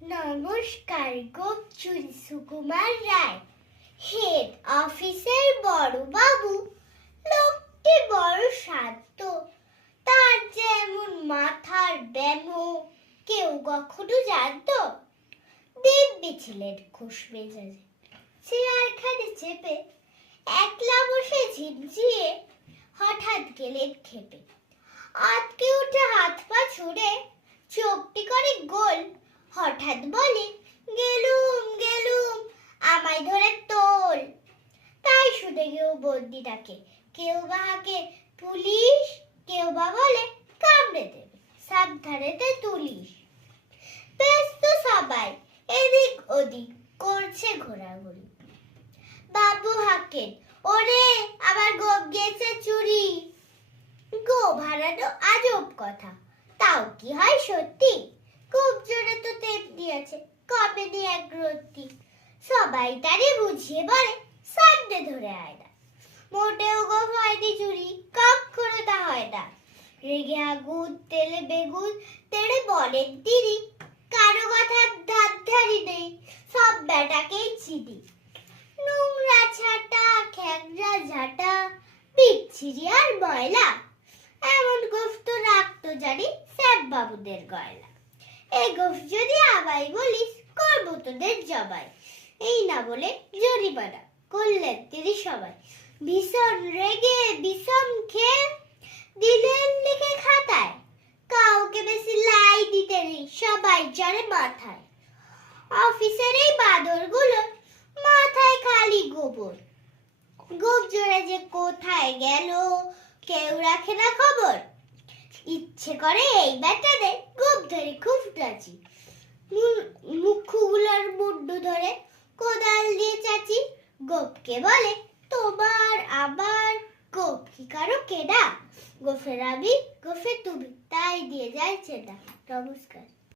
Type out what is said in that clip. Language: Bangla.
নমস্কার, গোপচুরি সুকুমার রায়। হেড অফিসের বড় বাবু লোকটি বড় শান্ত, তার যেমন মাথার ব্যাম কেউ কখনো জানতো। দিব্যি ছিলেন খুশ মেজাজে, চেয়ারখানে চেপে একলা বসে ঝিমঝিয়ে হঠাৎ গেলেন খেপে। আটকে উঠে হাত পা ছুড়ে চোখটি করে গোল, হঠাৎ বলে, গেলুম গেলুম, আমায় ধরে তোল। তাই শুনে কেউ বন্দিটাকে, কেউ বা হাঁকে পুলিশ, কেউ বা বলে কামড়ে দেবে, সাবধানেতে তুলিস। ব্যস্ত সবাই এদিক ওদিক করছে ঘোরাঘুরি। বাবু হাঁকেন, ওরে আবার গোপ গেছে চুরি। গোপ হারানো আজব কথা, তাও কি হয় সত্যি? খুব জোরে তো টেপ দিয়েছে, কবে দিয়ে এক রত্তি। সবাই তারে বুঝিয়ে বলে, সামনে ধরে আয় না, মোটেও গোপ হয়নি চুরি, কখনো তা হয় না। রেগে আগুন তেলে বেগুন তেড়ে বলেন তিনি, কারো কথা ধার ধারি নেই, সব বেটাকেই চিনি। নোংরা ছাটা খ্যাংরা ঝাঁটা বিচ্ছিরি আর ময়লা, এমন গোফ তো রাখতো জানি স্যাব বাবুদের গয়লা। এই গোফ যদি আবাই বলিস, করবো তোদের জবাই। এই না বলে জরিমানা করলেন তিনি সবাই। ভীষণ রেগে বিষম খেয়ে দিলেন লিখে খাতায়, কাউকে বেশি লাই দিতে নেই, সবাই চড়ে মাথায়। অফিসের এই বাদরগুলো মাথায় খালি গোবর, গোপ জোরে যে কোথায় গেল কেউ রাখে না খবর। ইচ্ছে করে এই বেটাদের গোপ ধরে খুব ডাচি, মুখগুলোর মুন্ডু ধরে কোদাল দিয়ে চাচি। গোপকে বলে তোমার আবার, গোপ কি কারো কেনা? গোফের আমি গোফে তুমি, তাই দিয়ে যায় চেনা। নমস্কার।